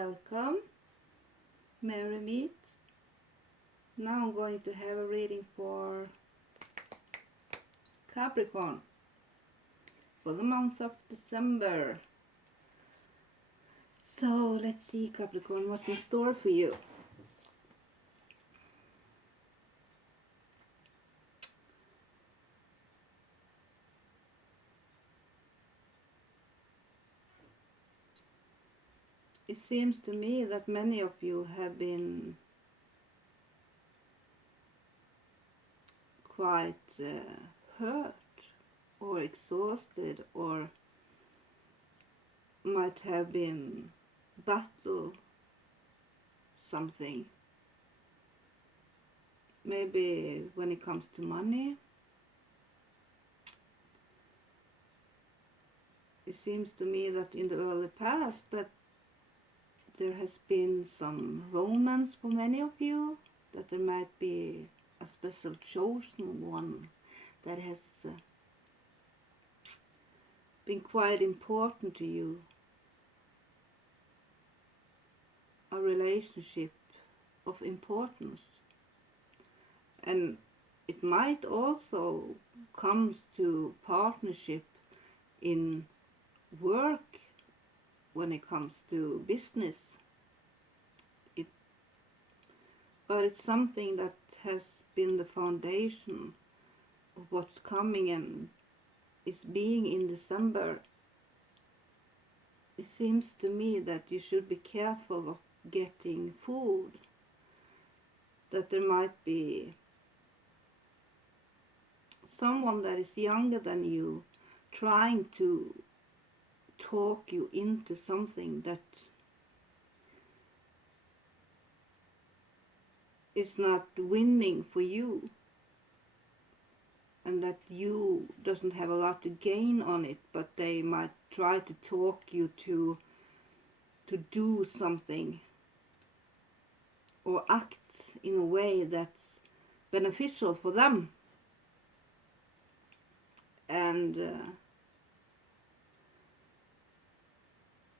Welcome, Merry Meet. Now I'm going to have a reading for Capricorn for the month of December. So let's see, Capricorn, what's in store for you. It seems to me that many of you have been quite hurt or exhausted, or might have been battle something. Maybe when it comes to money. It seems to me that in the early past that there has been some romance for many of you, that there might be a special chosen one that has been quite important to you. A relationship of importance. And it might also come to partnership in work when it comes to business. But it's something that has been the foundation of what's coming and is being in December. It seems to me that you should be careful of getting food, that there might be someone that is younger than you trying to talk you into something that is not winning for you, and that you doesn't have a lot to gain on it, but they might try to talk you to do something or act in a way that's beneficial for them. And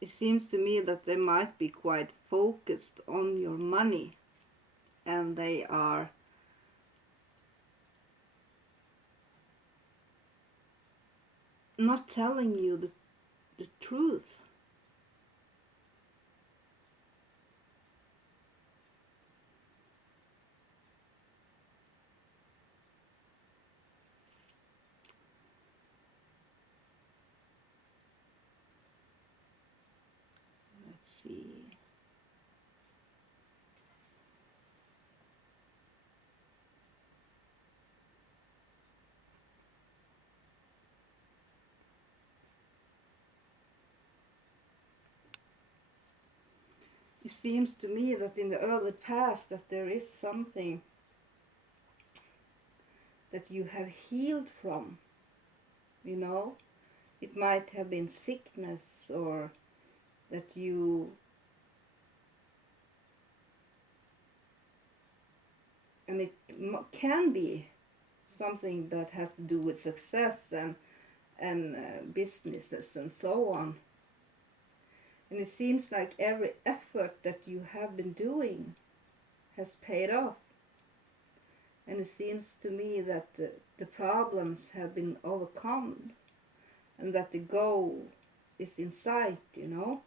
it seems to me that they might be quite focused on your money, and they are not telling you the truth. Let's see. It seems to me that in the early past that there is something that you have healed from, you know. It might have been sickness, or that you, and it can be something that has to do with success and businesses and so on. And it seems like every effort that you have been doing has paid off. And it seems to me that the problems have been overcome, and that the goal is in sight, you know.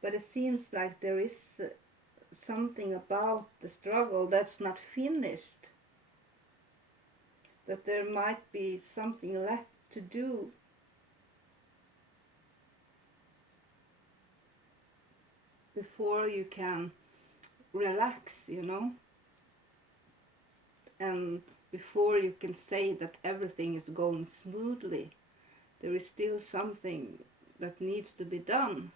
But it seems like there is something about the struggle that's not finished. That there might be something left to do. Before you can relax, you know. And before you can say that everything is going smoothly, there is still something that needs to be done.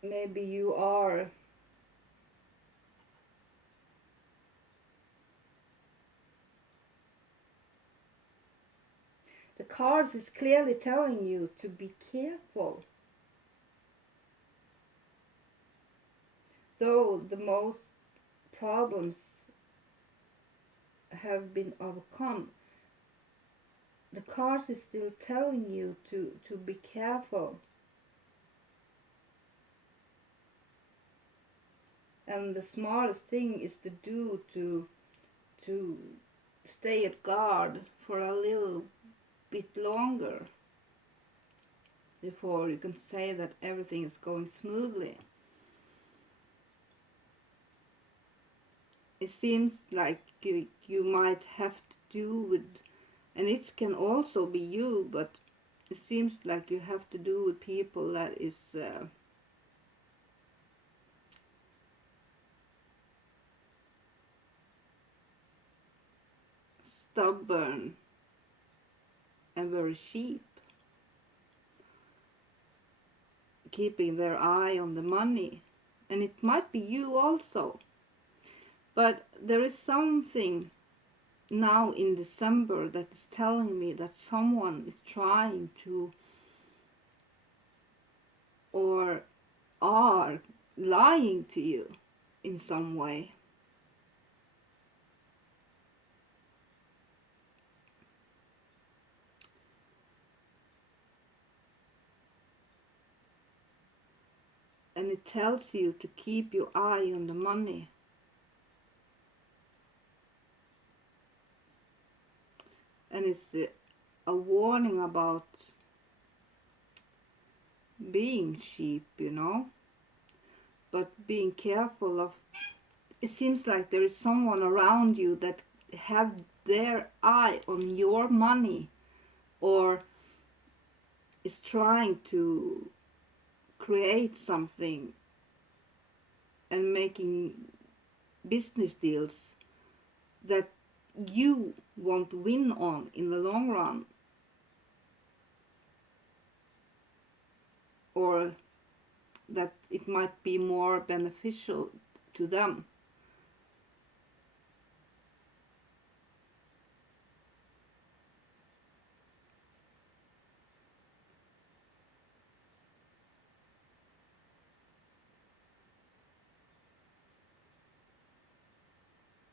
Maybe you are the cards is clearly telling you to be careful. though the most problems have been overcome, the cards is still telling you to be careful. And the smartest thing is to do to stay at guard for a little bit longer before you can say that everything is going smoothly. It seems like you might have to do with, and it can also be you, but it seems like you have to do with people that is stubborn and very cheap, keeping their eye on the money. And it might be you also. But there is something now in December that is telling me that someone is trying to, or are lying to you in some way. And it tells you to keep your eye on the money. And it's a warning about being cheap, you know, but being careful of. It seems like there is someone around you that have their eye on your money, or is trying to create something and making business deals that you won't win on in the long run, or that it might be more beneficial to them.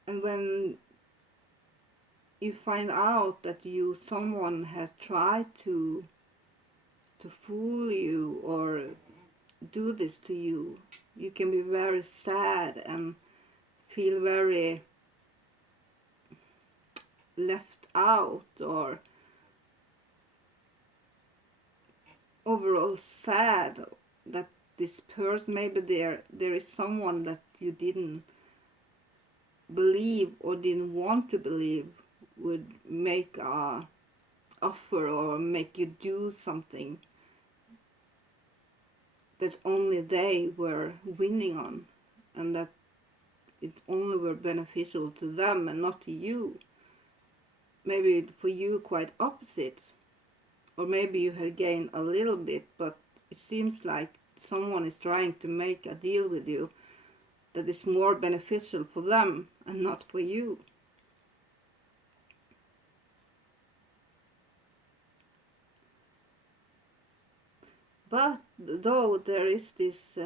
And when you find out that someone has tried to fool you or do this to you, you can be very sad and feel very left out, or overall sad that this person, maybe there is someone that you didn't believe or didn't want to believe would make a offer or make you do something that only they were winning on, and that it only were beneficial to them and not to you. Maybe for you quite opposite, or maybe you have gained a little bit, but it seems like someone is trying to make a deal with you that is more beneficial for them and not for you. But though there is this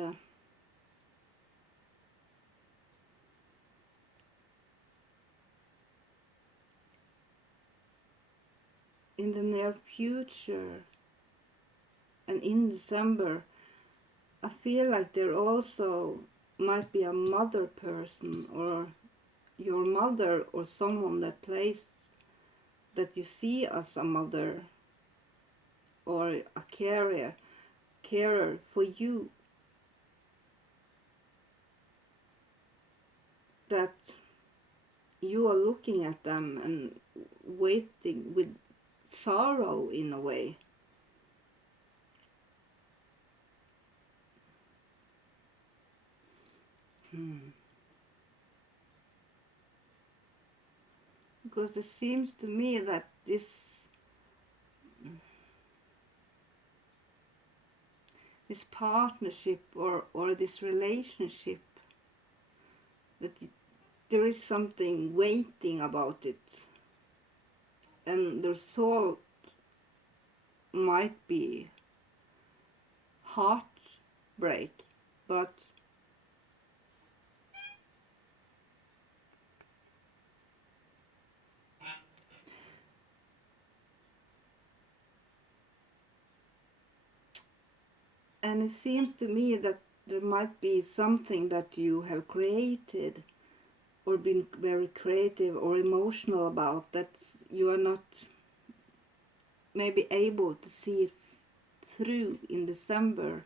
in the near future and in December, I feel like there also might be a mother person, or your mother, or someone that that you see as a mother or a carer for you, that you are looking at them and waiting with sorrow in a way. Because it seems to me that this partnership or this relationship, that there is something waiting about it, and the result might be heartbreak, but And it seems to me that there might be something that you have created or been very creative or emotional about that you are not maybe able to see it through in December.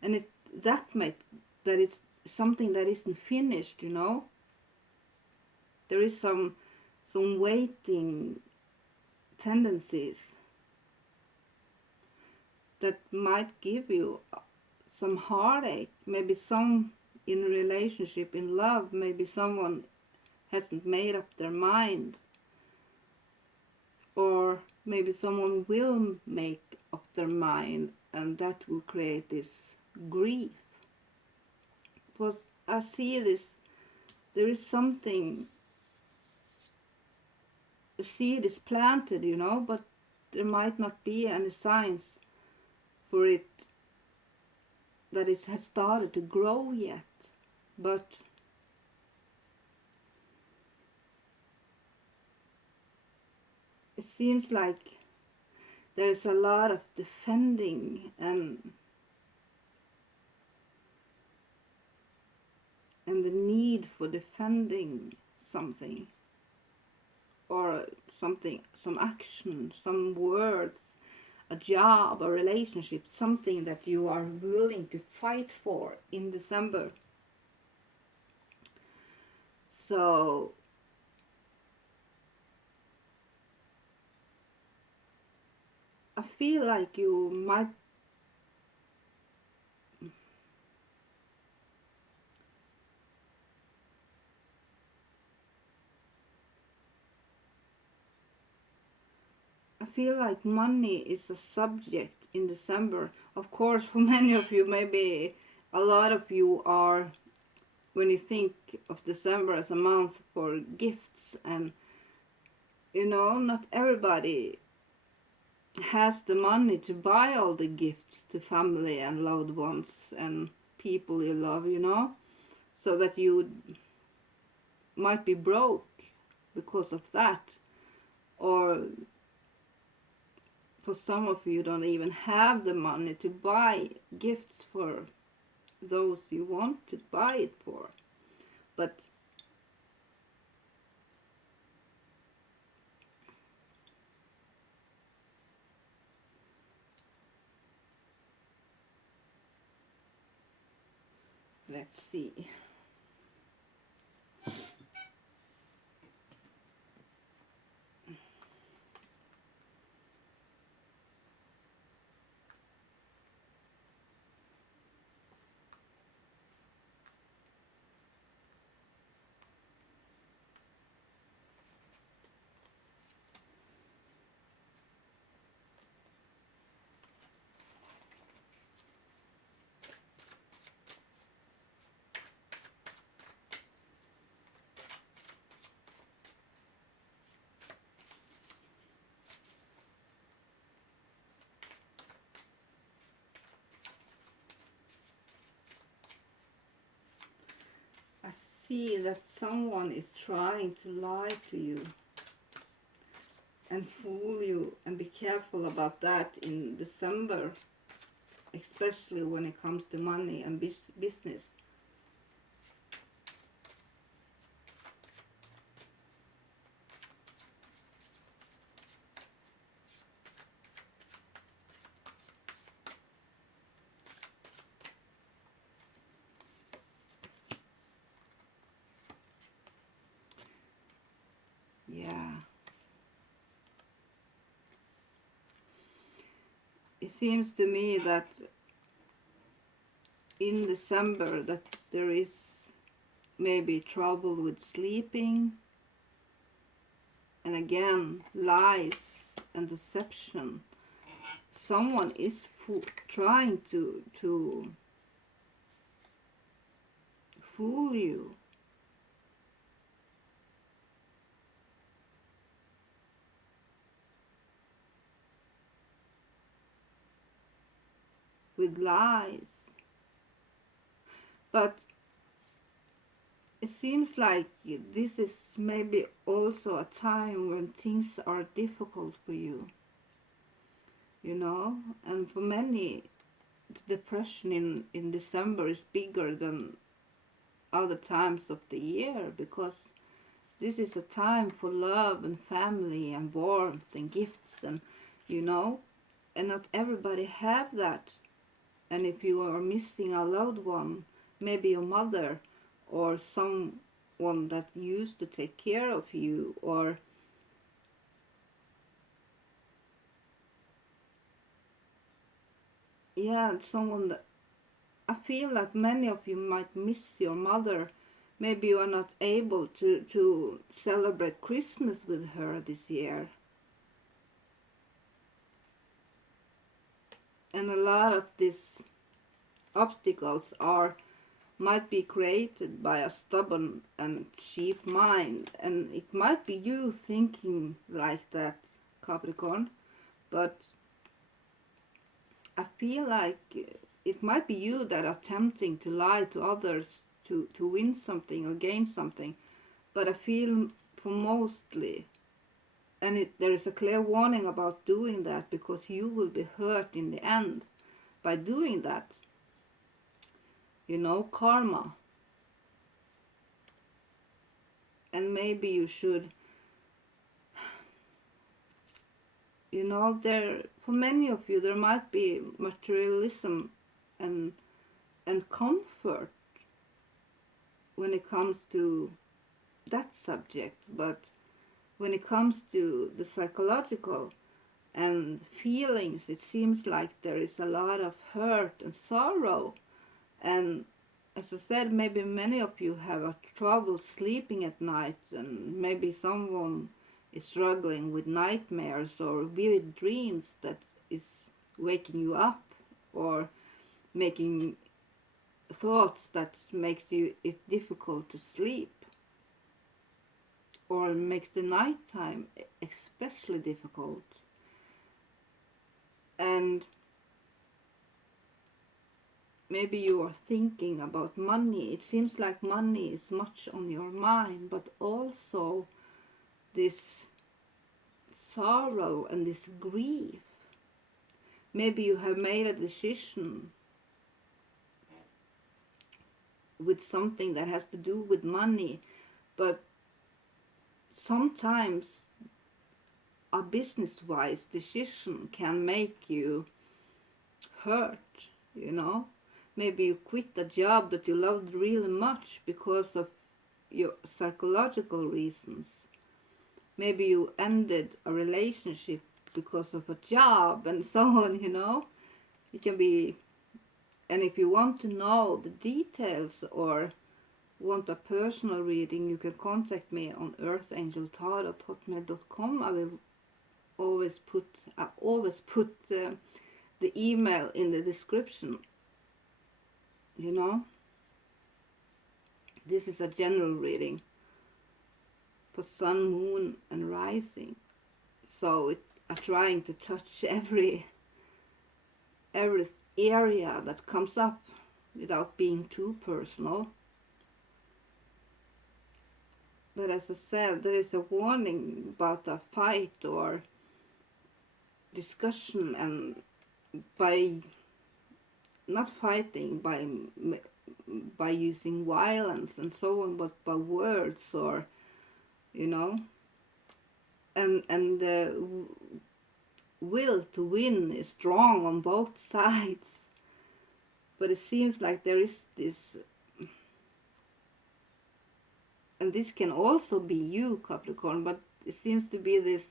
And that it's something that isn't finished, you know. There is some waiting tendencies that might give you some heartache, maybe some in a relationship, in love, maybe someone hasn't made up their mind, or maybe someone will make up their mind, and that will create this grief. Because I see this, there is something, the seed is planted, you know, but there might not be any signs for it that it has started to grow yet. But it seems like there's a lot of defending and the need for defending something, or something, some action, some words, a job, a relationship, something that you are willing to fight for in December. So I feel like you might feel like money is a subject in December. Of course, for many of you, maybe a lot of you are, when you think of December as a month for gifts, and you know, not everybody has the money to buy all the gifts to family and loved ones and people you love, you know, so that you might be broke because of that. Or for some of you don't even have the money to buy gifts for those you want to buy it for. But let's see. I see that someone is trying to lie to you and fool you, and be careful about that in December, especially when it comes to money and business. Yeah. It seems to me that in December that there is maybe trouble with sleeping, and again, lies and deception. Someone is trying to fool you. With lies. But it seems like this is maybe also a time when things are difficult for you. You know, and for many, the depression in December is bigger than other times of the year, because this is a time for love and family and warmth and gifts, and and not everybody have that. And if you are missing a loved one, maybe your mother or someone that used to take care of you, or someone that I feel like many of you might miss your mother. Maybe you are not able to celebrate Christmas with her this year. And a lot of these obstacles might be created by a stubborn and cheap mind. And it might be you thinking like that, Capricorn. But I feel like it might be you that are attempting to lie to others to win something or gain something. But I feel for mostly, and there is a clear warning about doing that, because you will be hurt in the end by doing that. Karma. And maybe you should, there, for many of you, there might be materialism and comfort when it comes to that subject. But when it comes to the psychological and feelings, it seems like there is a lot of hurt and sorrow. And as I said, maybe many of you have a trouble sleeping at night, and maybe someone is struggling with nightmares or vivid dreams that is waking you up, or making thoughts that makes it difficult to sleep, or makes the nighttime especially difficult. And maybe you are thinking about money. It seems like money is much on your mind, but also this sorrow and this grief. Maybe you have made a decision with something that has to do with money, but sometimes a business-wise decision can make you hurt, Maybe you quit a job that you loved really much because of your psychological reasons. Maybe you ended a relationship because of a job, and so on, It can be. And if you want to know the details or want a personal reading, you can contact me on earthangeltarot@hotmail.com. I will always put the email in the description. This is a general reading for sun, moon, and rising. So I'm trying to touch every area that comes up without being too personal. But as I said, there is a warning about a fight or discussion, and by not fighting by using violence and so on, but by words, or and the will to win is strong on both sides. But it seems like there is this, and this can also be you, Capricorn, but it seems to be this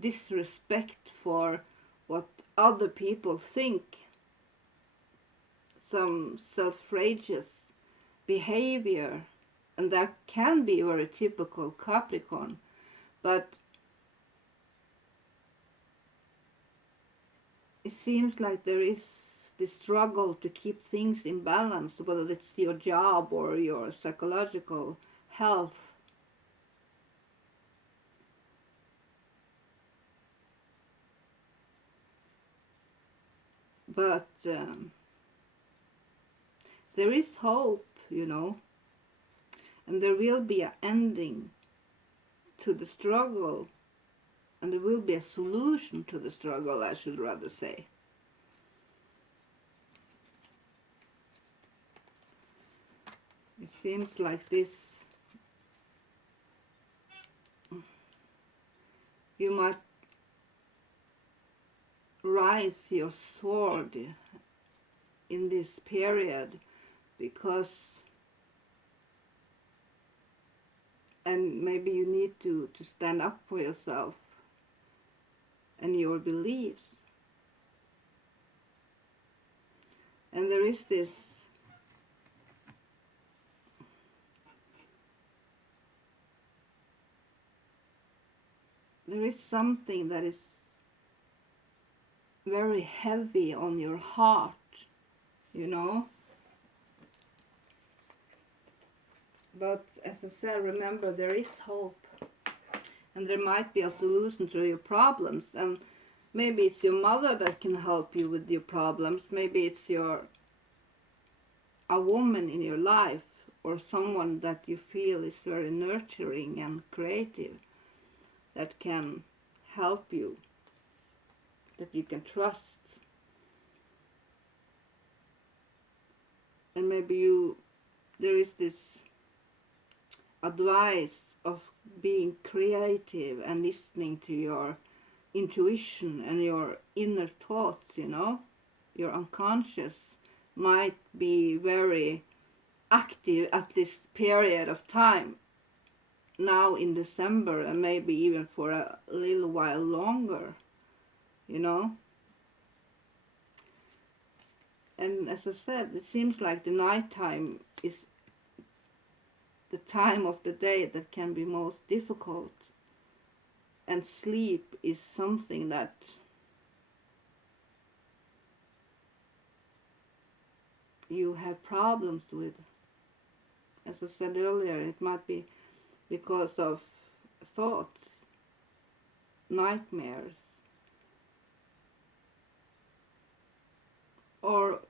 disrespect for what other people think, some self-righteous behavior, and that can be very typical Capricorn. But it seems like there is this struggle to keep things in balance, whether it's your job or your psychological health. But there is hope, and there will be an ending to the struggle, and there will be a solution to the struggle, I should rather say. It seems like this, you might rise your sword in this period, because, and maybe you need to stand up for yourself and your beliefs. And there is this something that is very heavy on your heart, you know. But as I said, remember, there is hope. And there might be a solution to your problems. And maybe it's your mother that can help you with your problems. Maybe it's a woman in your life, or someone that you feel is very nurturing and creative, that can help you, that you can trust. And maybe there is this advice of being creative and listening to your intuition and your inner thoughts, you know. Your unconscious might be very active at this period of time, now in December, and maybe even for a little while longer, you know. And as I said, it seems like the nighttime is the time of the day that can be most difficult, and sleep is something that you have problems with. As I said earlier, it might be because of thoughts, nightmares, or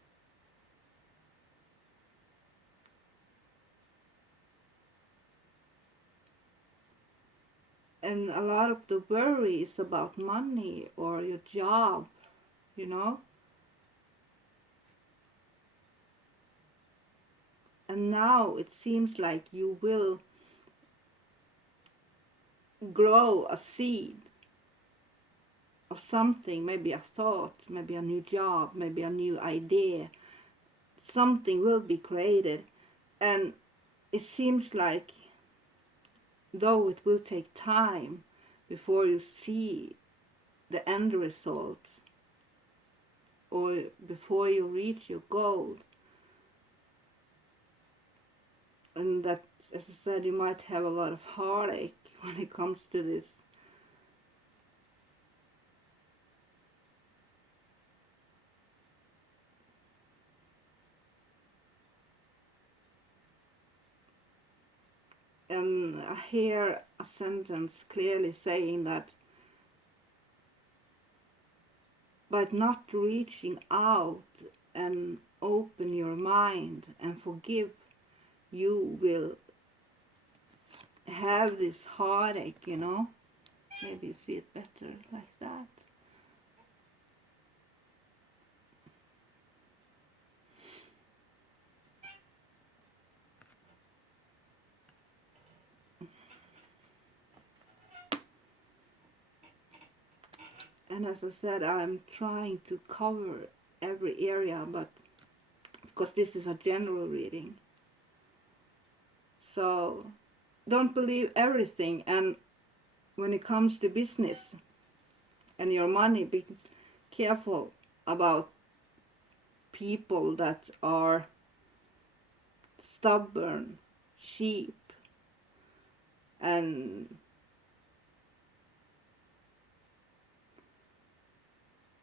and a lot of the worry is about money or your job, you know. And now it seems like you will grow a seed of something, maybe a thought, maybe a new job, maybe a new idea. Something will be created, and it seems like, though it will take time before you see the end result, or before you reach your goal, and that, as I said, you might have a lot of heartache when it comes to this. And I hear a sentence clearly saying that by not reaching out and open your mind and forgive, you will have this heartache, you know. Maybe you see it better like that. And as I said, I'm trying to cover every area, but because this is a general reading. So don't believe everything, and when it comes to business and your money, be careful about people that are stubborn, sheep, and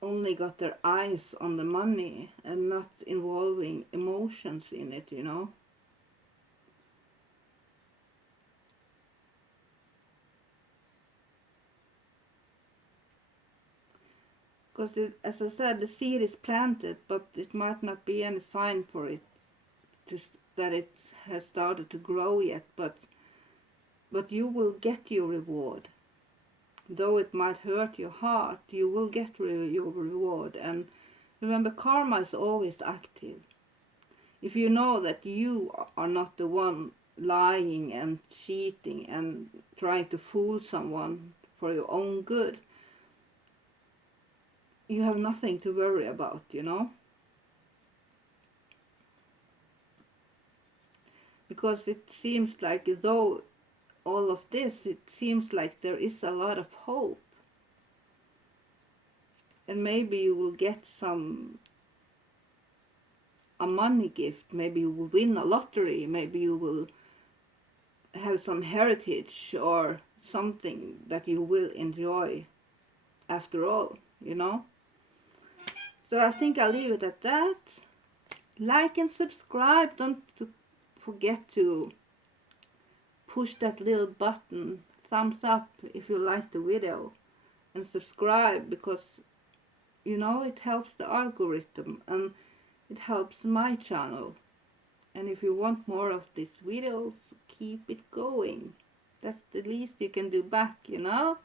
only got their eyes on the money and not involving emotions in it, you know. Because as I said, the seed is planted, but it might not be any sign for it that it has started to grow yet, but you will get your reward. Though it might hurt your heart, you will get your reward. And remember, karma is always active. if you know that you are not the one lying and cheating and trying to fool someone for your own good, you have nothing to worry about, you know? Because it seems like, though all of this, it seems like there is a lot of hope. And maybe you will get a money gift, maybe you will win a lottery, maybe you will have some heritage or something that you will enjoy after all, you know? So I think I'll leave it at that. Like and subscribe. Don't forget to push that little button, thumbs up if you like the video, and subscribe, because you know it helps the algorithm and it helps my channel. And if you want more of these videos, keep it going. That's the least you can do back, you know?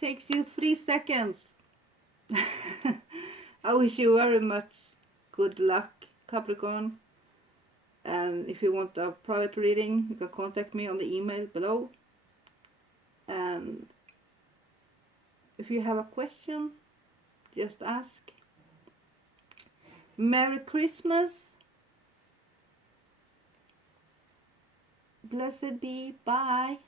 Takes you 3 seconds. I wish you very much good luck, Capricorn. And if you want a private reading, you can contact me on the email below. And if you have a question, just ask. Merry Christmas. Blessed be. Bye.